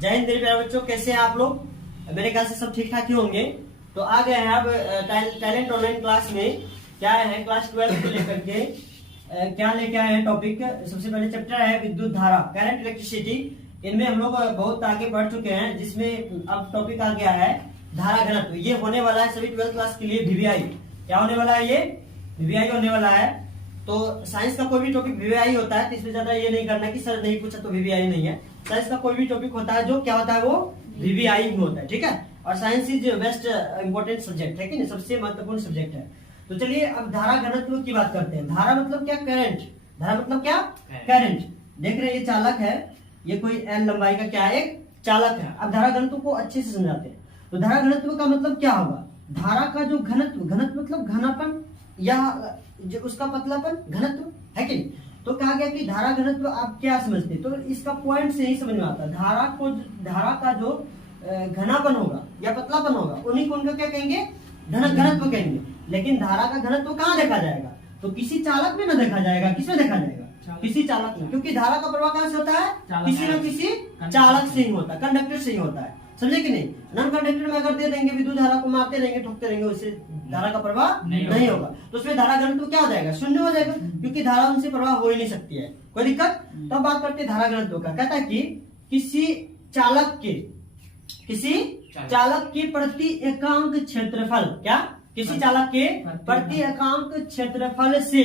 जय हिंद मेरे प्यारे बच्चों, कैसे हैं आप लोग। मेरे ख्याल से सब ठीक ठाक ही होंगे। तो आ गए हैं अब टैलेंट ऑनलाइन क्लास में। क्या है, क्लास 12 को लेकर के क्या लेके आए हैं टॉपिक। सबसे पहले चैप्टर है विद्युत धारा, करंट इलेक्ट्रिसिटी। इनमें हम लोग बहुत आगे बढ़ चुके हैं, जिसमें अब टॉपिक आ गया है धारा घनत्व। ये होने वाला है सभी 12th क्लास के लिए वीवीआई। क्या होने वाला है, ये वीवीआई होने वाला है। तो साइंस का कोई भी टॉपिक वीवीआई होता है, तो इसमें ज्यादा ये नहीं करना कि सर नहीं पूछा तो वीवीआई नहीं है। साइंस का कोई भी टॉपिक होता है जो क्या होता है, वो वीवीआई ही होता है। ठीक है, और science is best important subject है कि नहीं, सबसे महत्वपूर्ण सब्जेक्ट है। तो चलिए अब धारा घनत्व की बात करते हैं। धारा मतलब क्या, करंट। धारा मतलब क्या, करंट। देख रहे हैं ये चालक है, ये कोई एल लंबाई का क्या है, एक चालक है। अब धारा घनत्व को अच्छे से समझाते हैं। तो धारा घनत्व का मतलब क्या होगा, धारा का जो घनत्व, घनत्व मतलब घनापन या जो उसका पतलापन, घनत्व है कि नहीं। तो कहा गया कि धारा घनत्व आप क्या समझते हैं, तो इसका पॉइंट से ही समझ में आता है। धारा का जो घनापन होगा या पतलापन होगा, उन्हीं को उनका क्या कहेंगे, घनत्व कहेंगे। लेकिन धारा का घनत्व कहाँ देखा जाएगा, तो किसी चालक में ना देखा जाएगा। किसमें देखा जाएगा, किसी चालक में। क्योंकि धारा का प्रवाह कहाँ से होता है, किसी न किसी चालक से ही होता है, कंडक्टर से ही होता है। समझे कि नहीं। नॉन कंडक्टर में अगर दे देंगे, विद्युत धारा को मारते रहेंगे, ठोकते रहेंगे, उससे धारा का प्रवाह नहीं होगा। तो उसमें धारा घनत्व क्या हो जाएगा, शून्य हो जाएगा, क्योंकि धारा उनसे प्रवाह हो ही नहीं सकती है। कोई दिक्कत। तो अब बात करते हैं धारा घनत्व का। कहता है कि किसी चालक के प्रति एकांक क्षेत्रफल, क्या, किसी चालक के प्रति एकांक क्षेत्रफल से,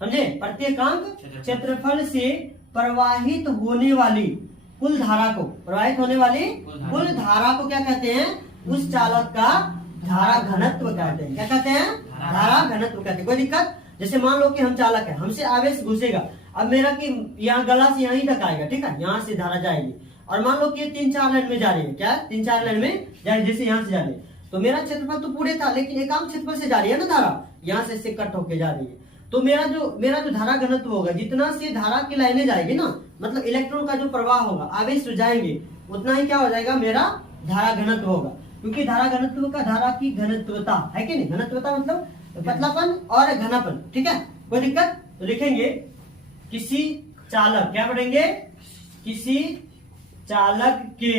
समझे, प्रति एकांक क्षेत्रफल से प्रवाहित होने वाली कुल धारा को, प्रवाहित होने वाली कुल धारा को क्या कहते हैं, उस चालक का धारा घनत्व कहते हैं। क्या कहते हैं, धारा घनत्व कहते हैं। कोई दिक्कत। जैसे मान लो कि हम चालक है, हमसे आवेश घुसेगा। अब मेरा कि यहाँ गला से यहीं तक आएगा, ठीक है, यहाँ से धारा जाएगी। और मान लो कि ये 3-4 लाइन में जा रही है, क्या 3-4 लाइन में जा रही है, जैसे यहाँ से जा रही है। तो मेरा क्षेत्रफल तो पूरे था, लेकिन एकांक क्षेत्रफल से जा रही है ना धारा, यहाँ से इससे कट होके जा रही है। तो मेरा जो धारा घनत्व होगा, जितना से धारा की लाइनें जाएगी ना, मतलब इलेक्ट्रॉन का जो प्रवाह होगा, आवेश जो जाएंगे, उतना ही क्या हो जाएगा, मेरा धारा घनत्व होगा। क्योंकि धारा घनत्व का धारा की घनत्वता है कि नहीं, घनत्वता मतलब पतलापन और घनापन। ठीक है, कोई दिक्कत। तो लिखेंगे किसी चालक, क्या पढ़ेंगे, किसी चालक के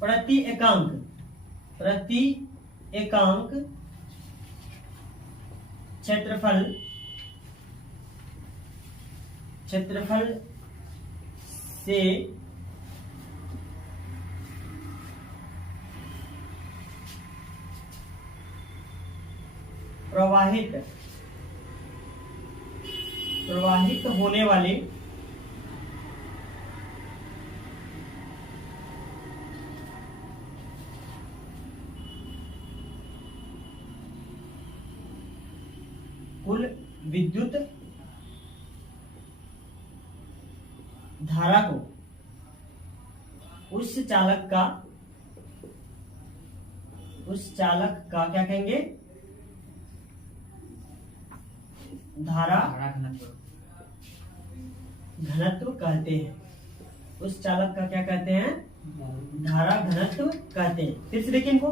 प्रति एकांक क्षेत्रफल से प्रवाहित होने वाले कुल विद्युत धारा को उस चालक का क्या कहेंगे, धारा घनत्व कहते हैं। उस चालक का क्या कहते हैं, धारा घनत्व कहते हैं। फिर से देखिए इनको,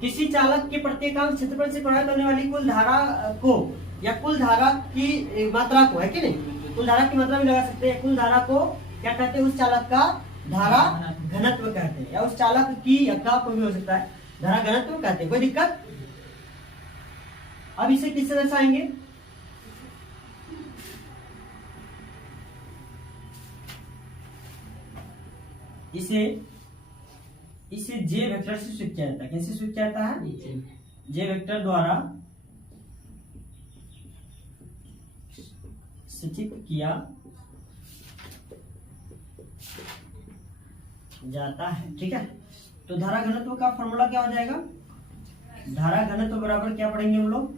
किसी चालक के प्रत्येकांक क्षेत्रफल से प्रवाहित होने वाली कुल धारा को, या कुल धारा की मात्रा को, है कि नहीं, कुल धारा की मात्रा भी लगा सकते हैं। कुल धारा को क्या कहते हैं, उस चालक का धारा घनत्व कहते हैं, या उस चालक की या का को भी हो सकता है, धारा घनत्व कहते हैं। कोई दिक्कत। अब इसे किससे दर्शाएंगे, इसे जे वेक्टर से सूचित किया जाता है। कैसे सूचित किया जाता है, जे वेक्टर द्वारा सूचित किया जाता है। ठीक है, तो धारा घनत्व का फॉर्मूला क्या हो जाएगा, धारा घनत्व बराबर क्या पढ़ेंगे हम लोग,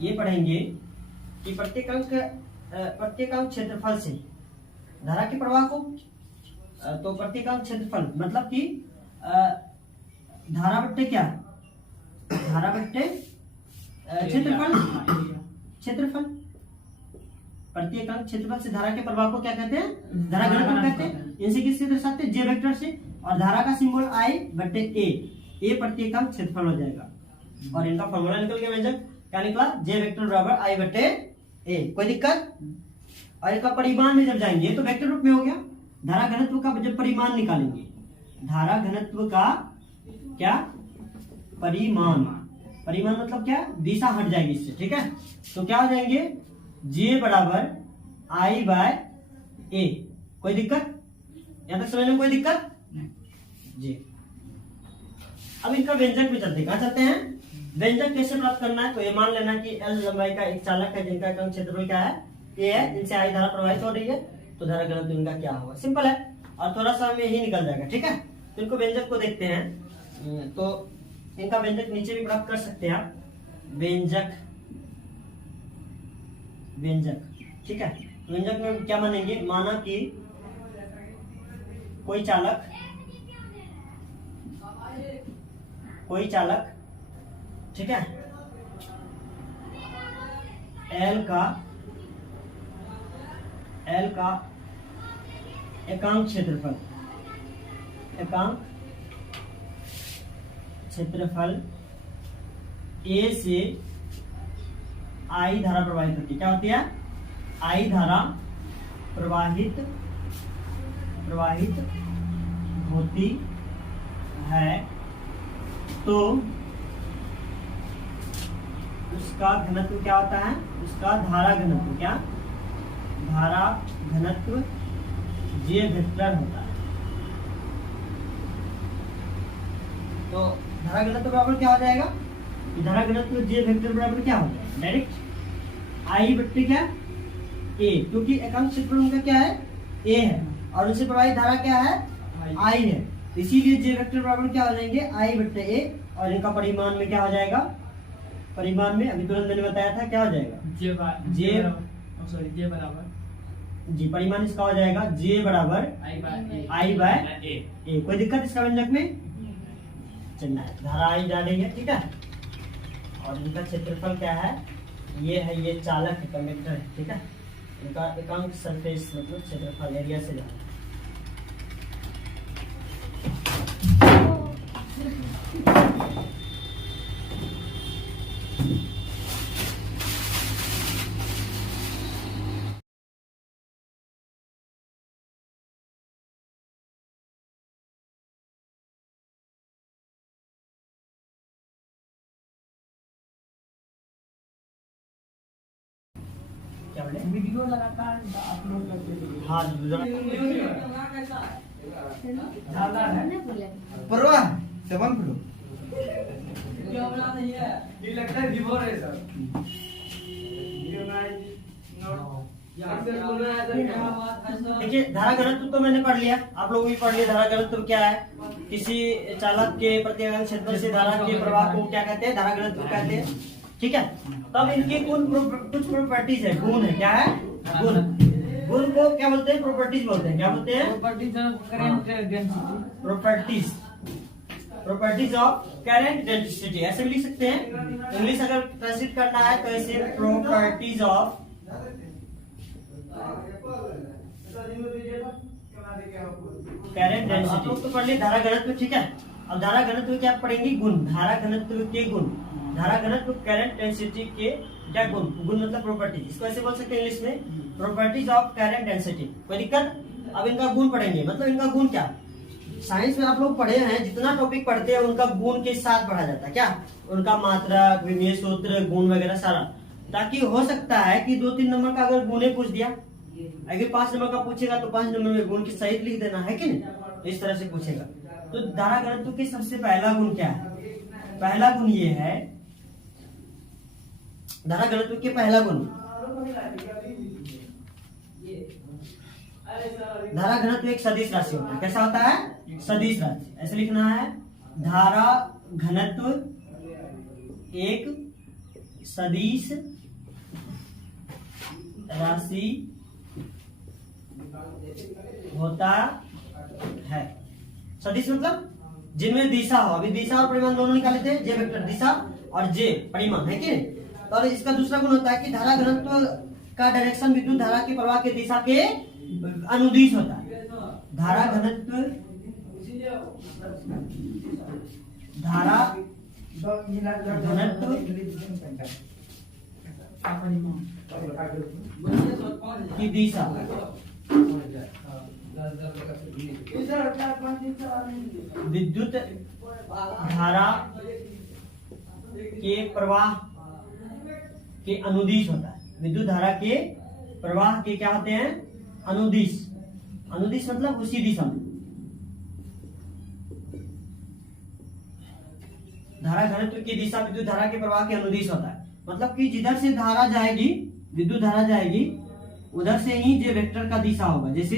ये पढ़ेंगे कि प्रत्येकांक क्षेत्रफल से धारा के प्रवाह को, तो प्रत्येकांक क्षेत्रफल मतलब कि धारा बट्टे क्या, धारा बट्टे क्षेत्रफल प्रत्येकांक क्षेत्रफल से धारा के प्रवाह को क्या कहते हैं, धारा घनत्व कहते हैं। इनसे किससे दर्शाते हैं, जे वेक्टर से। और धारा का सिंबल आई बट्टे ए प्रत्येकांक क्षेत्रफल हो जाएगा। और इनका फॉर्मूला निकल गया व्यंजक, क्या निकला, जे वेक्टर बराबर आई बट्टे ए। कोई दिक्कत। और इसका परिमाण में जब जाएंगे तो वेक्टर रूप में हो गया, धारा घनत्व का जब परिमाण निकालेंगे, धारा घनत्व का क्या परिमाण, परिमाण मतलब क्या, दिशा हट जाएगी इससे, ठीक है। तो क्या हो जाएंगे, J बराबर I बाय A। कोई दिक्कत यहां तक समझने में, कोई दिक्कत जी। अब इनका व्यंजक में चलते, कहां चलते हैं, व्यंजक कैसे प्राप्त करना है। तो ये मान लेना कि L लंबाई का एक चालक है जिनका एकांक क्षेत्रफल क्या है, A है, इनसे I धारा प्रवाहित हो रही है, तो धारा घनत्व इनका क्या होगा, सिंपल है, और थोड़ा सा हमें यही निकल जाएगा, ठीक है। तो इनको व्यंजक को देखते हैं, तो इनका व्यंजक नीचे भी प्राप्त कर सकते हैं आप, व्यंजक, व्यंजक, ठीक है। व्यंजक में क्या मानेंगे, माना कि कोई चालक, कोई चालक, ठीक है, L का एकांक क्षेत्रफल, एकांक क्षेत्रफल A से I धारा प्रवाहित होती है, क्या होती है, I धारा प्रवाहित होती है, तो उसका घनत्व क्या होता है, उसका धारा घनत्व, क्या धारा घनत्व J वेक्टर होता है। तो धारा घनत्व बराबर क्या हो जाएगा, धारा घनत्व J वेक्टर बराबर क्या हो जाएगा, डायरेक्ट I बट्टे क्या A, क्योंकि एकांक क्षेत्रफल उनका क्या है, A है, और उनसे प्रवाहित धारा क्या है, I है, इसीलिए J वेक्टर बराबर क्या हो जाएंगे, I बट्टे A, और इनका परिमाण में क्या हो जाएगा, परिमाण में अभी तुरंत मैंने बताया था, क्या हो जाएगा, J बराबर जी, परिमाण इसका हो जाएगा J बराबर I बाय A। कोई दिक्कत इसका व्यंजक में, चलना है, धारा आई जा रही है, ठीक है, और इनका क्षेत्रफल क्या है, ये है, ये चालक है, कंडक्टर है, ठीक है, इनका एकांक सरफेस मतलब क्षेत्रफल एरिया से जा रहा है। क्या बोले, वीडियो लगातार अपलोड करते रहिए। हाँ ज़्यादा है परवा सेवन किलो ये लगता है डिवोर है सर। देखिए, धारा घनत्व तो मैंने पढ़ लिया, आप लोग भी पढ़ लिया, धारा घनत्व क्या है, किसी चालक के प्रति एकांक क्षेत्रफल से धारा के प्रवाह को क्या कहते हैं, धारा घनत्व कहते हैं, ठीक है। तब इनके कुछ प्रॉपर्टीज है, गुण है, क्या है, गुण, गुण को क्या बोलते हैं, प्रॉपर्टीज बोलते हैं, क्या बोलते हैं, properties, properties of current density, ऐसे भी लिख सकते हैं। इंग्लिश अगर ट्रांसलेट करना है तो ऐसे प्रॉपर्टीज ऑफ करंट डेंसिटी। तो पढ़ लिया धारा घनत्व, ठीक है। अब धारा घनत्व क्या पढ़ेंगे, गुण, धारा घनत्व के गुण, धारा घनत्व करंट डेंसिटी के क्या गुण, गुण मतलब प्रॉपर्टी, इसको ऐसे बोल सकते हैं इंग्लिश में, प्रॉपर्टीज ऑफ करंट डेंसिटी। कोई दिक्कत, अब इनका गुण पढ़ेंगे, मतलब इनका गुण क्या, साइंस में आप लोग पढ़े हैं, जितना टॉपिक पढ़ते हैं उनका गुण के साथ पढ़ा जाता है, क्या, उनका मात्रा, विमेय सूत्र, गुण वगैरह सारा, ताकि हो सकता है कि 2-3 नंबर का अगर गुणे पूछ दिया, अगर 5 नंबर का पूछेगा तो 5 नंबर में गुण की सहित लिख देना है कि नहीं, इस तरह से पूछेगा। तो धारा घनत्व के सबसे पहला गुण क्या है, पहला गुण ये है, धारा घनत्व के पहला गुण, धारा घनत्व एक सदिश राशि होता है, कैसा होता है, सदिश राशि, ऐसे लिखना है, धारा घनत्व एक सदिश राशि होता है। सदिश मतलब जिनमें दिशा हो, अभी दिशा और परिमाण दोनों निकाले थे, जे वेक्टर दिशा और जे परिमाण है कि नहीं। और इसका दूसरा गुण होता है कि धारा घनत्व का डायरेक्शन विद्युत धारा के प्रवाह के दिशा के अनुदिश होता है। धारा घनत्व, धारा घनत्व की दिशा इधर 4-5 दिन से आ रही है। विद्युत धारा के प्रवाह के अनुदिश होता है। विद्युत धारा के प्रवाह के क्या होते हैं? अनुदिश। अनुदिश मतलब उसी दिशा में। धारा घनत्व की दिशा विद्युत धारा के प्रवाह के अनुदिश होता है। मतलब कि जिधर से धारा जाएगी, विद्युत धारा जाएगी, उधर से ही जे वेक्टर का दिशा होगा। जैसे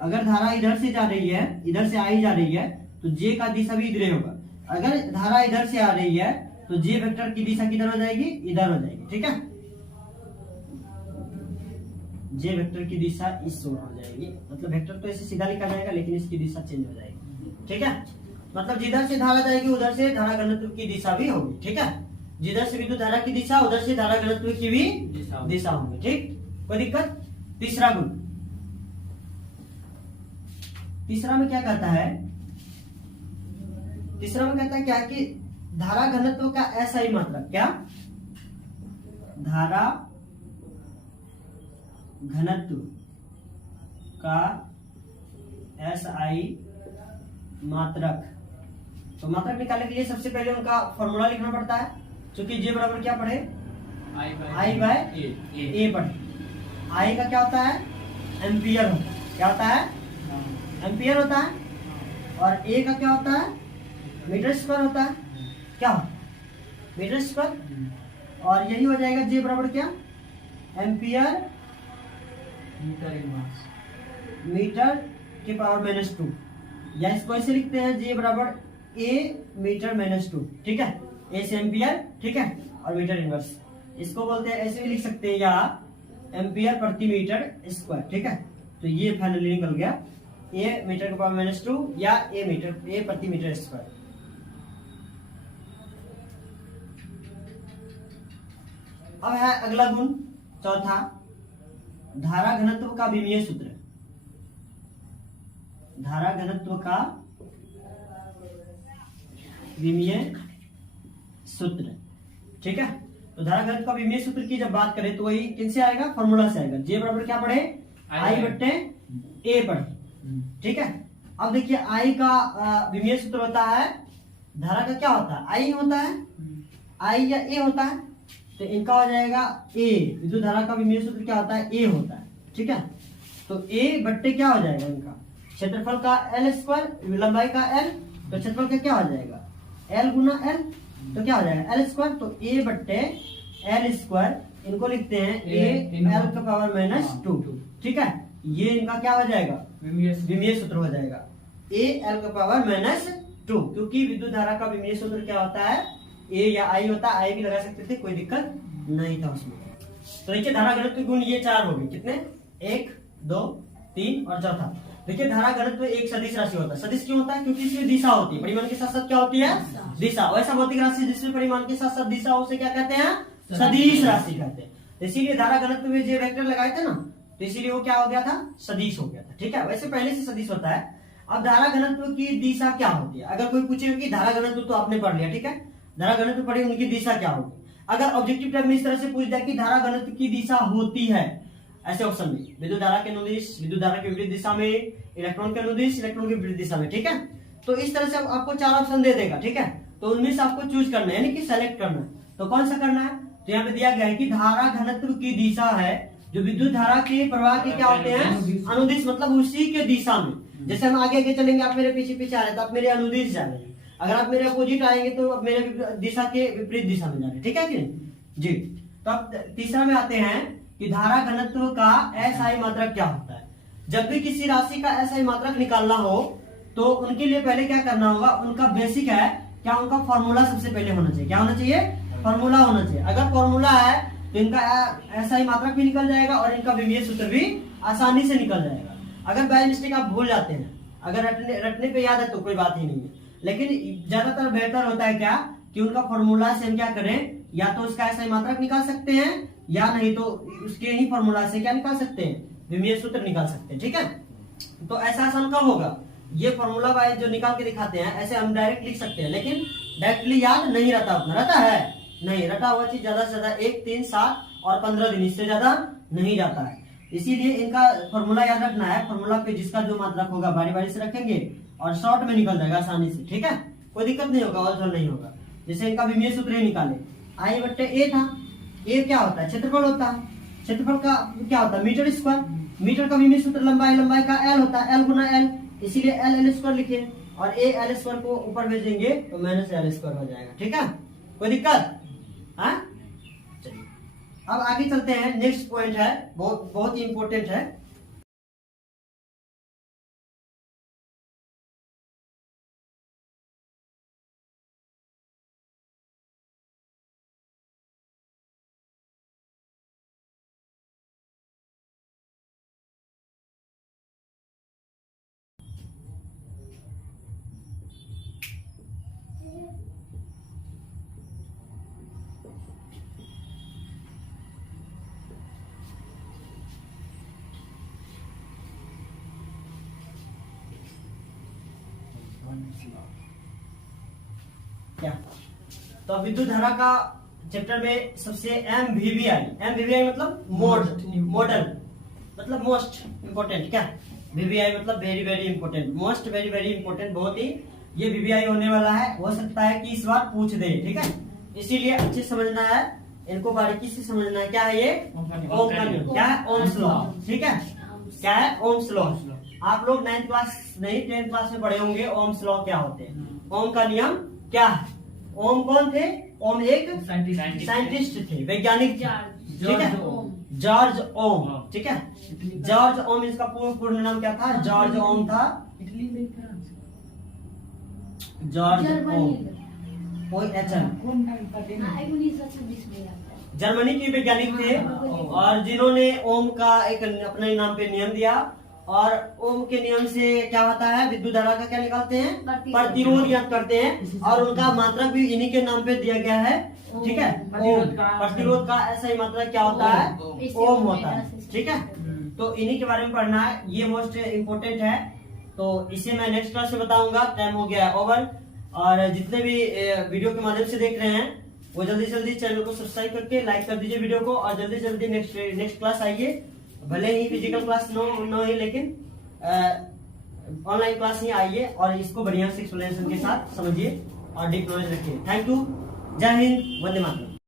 अगर धारा इधर से जा रही है, इधर से आई जा रही है, तो जे का दिशा भी इधर होगा। अगर धारा इधर से आ रही है तो जे वेक्टर की दिशा किधर हो जाएगी? इधर हो जाएगी। ठीक है, जे वेक्टर की दिशा इस ओर हो जाएगी। मतलब वेक्टर तो ऐसे सीधा लिखा जाएगा, लेकिन इसकी दिशा चेंज हो जाएगी। ठीक है, मतलब जिधर से धारा जाएगी उधर से धारा घनत्व की दिशा भी होगी। ठीक है, जिधर से विद्युत धारा की दिशा, उधर से धारा घनत्व की भी दिशा होगी। ठीक, कोई दिक्कत? तीसरा गुण, तीसरा में क्या कहता है? तीसरा में कहता है क्या कि धारा घनत्व का SI मात्रक, क्या? धारा घनत्व का SI मात्रक। तो मात्रक निकालने के लिए सबसे पहले उनका फॉर्मूला लिखना पड़ता है। क्योंकि जे बराबर क्या पढ़े? I बाय ए पढ़े। I का क्या होता है? एम्पियर होता है। क्या होता है? एम्पियर होता है। और A का क्या होता है? मीटर स्क्वायर होता है। क्या होता है? Metre square. और यही हो जाएगा जे बराबर क्या? एम्पियर मीटर के पावर -2, या इसको ऐसे लिखते हैं जे बराबर A मीटर -2। ठीक है, A से एम्पियर। ठीक है, और मीटर इनवर्स इसको बोलते हैं, ऐसे भी लिख सकते हैं, या एम्पियर प्रति मीटर स्क्वायर। ठीक है, तो ये फाइनली निकल गया A मीटर के पावर -2 या A प्रति मीटर स्क्वायर। अब है अगला गुण, चौथा, धारा घनत्व का विमीय सूत्र। धारा घनत्व का विमीय सूत्र। ठीक है, तो धारा घनत्व का विमीय सूत्र की जब बात करें तो वही किनसे आएगा? फॉर्मूला से आएगा। जे बराबर क्या पढ़े? I बट्टे A पढ़े। ठीक है, अब देखिए I का विमीय सूत्र होता है, धारा का क्या होता है? I होता है, I या A होता है। तो इनका हो जाएगा A। विद्युत धारा का विमीय सूत्र क्या होता है? A होता है। ठीक है, तो A बट्टे क्या हो जाएगा? इनका क्षेत्रफल का L², लंबाई का L, तो क्षेत्रफल का क्या हो जाएगा? L गुना L, तो क्या हो जाएगा? L²। तो A बट्टे L², इनको लिखते हैं A L का पावर -2। ठीक है, ये इनका क्या हो जाएगा? विमीय सूत्र हो जाएगा, A L का पावर -2। क्योंकि विद्युत धारा का विमीय सूत्र क्या होता है? A या I होता है। I भी लगा सकते थे, कोई दिक्कत नहीं था उसमें। तो देखिए धारा घनत्व गुण ये 4 हो गए। कितने? 1, 2, 3 और चौथा। देखिए धारा घनत्व एक सदिश राशि होता है। सदिश क्यों होता है? क्योंकि इसमें दिशा होती है। परिमाण के साथ साथ क्या होती है? दिशा। वैसा भौतिक राशि जिसमें परिमाण के साथ साथ दिशा, उसे क्या कहते हैं? सदिश राशि कहते हैं। इसीलिए धारा घनत्व में जो वेक्टर लगाए थे ना, तो इसीलिए वो क्या हो गया था? सदिश हो गया था। ठीक है, वैसे पहले से सदिश होता है। अब धारा घनत्व की दिशा क्या होती है? अगर कोई पूछे कि धारा घनत्व तो आपने पढ़ लिया, ठीक है, धारा घनत्व पढ़ी, उनकी दिशा क्या होगी? अगर ऑब्जेक्टिव टाइप में इस तरह से पूछ दिया कि धारा घनत्व की दिशा होती है, ऐसे ऑप्शन में विद्युत धारा के अनुदिश, विद्युत धारा के विपरीत दिशा में, इलेक्ट्रॉन के अनुदिश, इलेक्ट्रॉन के विपरीत दिशा में। ठीक है, तो इस तरह से आपको 4 ऑप्शन दे देगा। ठीक है, तो उनमें से आपको चूज करना है, यानी कि सेलेक्ट करना है। तो कौन सा करना है? तो यहाँ पे दिया गया है कि धारा घनत्व की दिशा है जो विद्युत धारा के प्रवाह के क्या होते हैं? अनुदिश। मतलब उसी के दिशा में। जैसे हम आगे आगे चलेंगे, आप मेरे पीछे पीछे आ रहे हैं तो आप मेरे अनुदिश जा रहे हैं। अगर आप मेरे अपोजिट आएंगे तो आप मेरे दिशा के विपरीत दिशा में जा रहे हैं। ठीक है कि नहीं जी? तो अब तीसरा में आते हैं कि धारा घनत्व का SI मात्रक क्या होता है। जब भी किसी राशि का SI मात्रक निकालना हो तो उनके लिए पहले क्या करना होगा? उनका बेसिक है क्या? उनका फॉर्मूला सबसे पहले होना चाहिए। क्या होना चाहिए? फॉर्मूला होना चाहिए। अगर फॉर्मूला है तो इनका SI मात्रक भी निकल जाएगा और इनका विमीय सूत्र भी आसानी से निकल जाएगा। अगर बाय मिस्टेक आप भूल जाते हैं, अगर रटने पे याद है तो कोई बात ही नहीं है, लेकिन ज्यादातर बेहतर होता है क्या कि उनका फॉर्मूला से हम क्या करें, या तो उसका SI मात्रक निकाल सकते हैं या नहीं तो उसके ही फॉर्मूला से क्या निकाल सकते हैं? विमीय सूत्र निकाल सकते हैं। ठीक है, तो ऐसा आसान कब होगा? ये फॉर्मूला वाइज जो निकाल के दिखाते हैं ऐसे हम डायरेक्ट लिख सकते हैं, लेकिन डायरेक्टली याद नहीं रहता। उतना रहता है नहीं, रटा हुआ चीज ज्यादा से ज्यादा 1, 3, 7 और 15 दिन, इससे ज्यादा नहीं जाता है। इसीलिए इनका फॉर्मूला याद रखना है। फॉर्मूला पे जिसका जो मात्रक होगा बारी बारी से रखेंगे और शॉर्ट में निकल जाएगा आसानी से, ठीक है, कोई दिक्कत नहीं होगा, और नहीं होगा। जैसे इनका विमीय सूत्र ही निकाले, आई बट्टे ए था, ए क्या होता है, क्षेत्रफल होता है, क्षेत्रफल का क्या होता है, मीटर स्क्वायर, मीटर का विमीय सूत्र लंबाई, लंबाई का एल होता है, एल गुना एल, इसीलिए एल एल स्क्वायर लिखे, और ए एल स्क्वायर को ऊपर भेजेंगे तो माइनस एल स्क्वायर हो जाएगा, ठीक है, कोई दिक्कत? हाँ, चलिए अब आगे चलते हैं। नेक्स्ट पॉइंट है, बहुत ही इंपॉर्टेंट है। क्या तो विद्युत धारा का चैप्टर में सबसे एमवीवीआई मतलब मॉडल मतलब मोस्ट इंपोर्टेंट, क्या वीवीआई मतलब very very important, most very very important, बहुत ही ये वीवीआई होने वाला है। हो सकता है कि इस बार पूछ दे, ठीक है, इसीलिए अच्छे समझना है, इनको बारीकी से समझना है। क्या है ये? ओम का नियम। क्या है? ओम्स लॉ, ठीक है, क्या है? Ohm's law. आप लोग 9th क्लास नहीं 10th क्लास में पढ़े होंगे ओम्स लॉ क्या होते हैं, ओम का नियम क्या है। ओम कौन थे? ओम एक साइंटिस्ट थे, वैज्ञानिक, ठीक है, जॉर्ज ओम, ठीक है, जॉर्ज ओम, इसका पूर्ण नाम क्या था? जॉर्ज ओम था, जॉर्ज ओम, कोई जर्मनी के वैज्ञानिक थे, और जिन्होंने ओम का एक अपने नाम पे नियम दिया, और ओम के नियम से क्या होता है, विद्युत धारा का क्या निकालते हैं? प्रतिरोध ज्ञात करते हैं, और उनका मात्रक भी इन्हीं के नाम पे दिया गया है, ठीक है, ओम। प्रतिरोध का ऐसा ही मात्रक क्या होता है? ओम होता है, ठीक है, तो इन्हीं के बारे में पढ़ना है, ये मोस्ट इम्पोर्टेंट है। तो इसे मैं नेक्स्ट क्लास में बताऊंगा, टाइम हो गया है ओवर। और जितने भी वीडियो के माध्यम से देख रहे हैं वो जल्दी जल्दी चैनल को सब्सक्राइब करके लाइक कर दीजिए वीडियो को, और जल्दी जल्दी नेक्स्ट क्लास आइए, भले ही फिजिकल क्लास नो ही, लेकिन ऑनलाइन क्लास ही आइए, और इसको बढ़िया से एक्सप्लेनेशन के साथ समझिए और डीप नॉलेज रखिए। थैंक यू, जय हिंद, वंदे मातरम।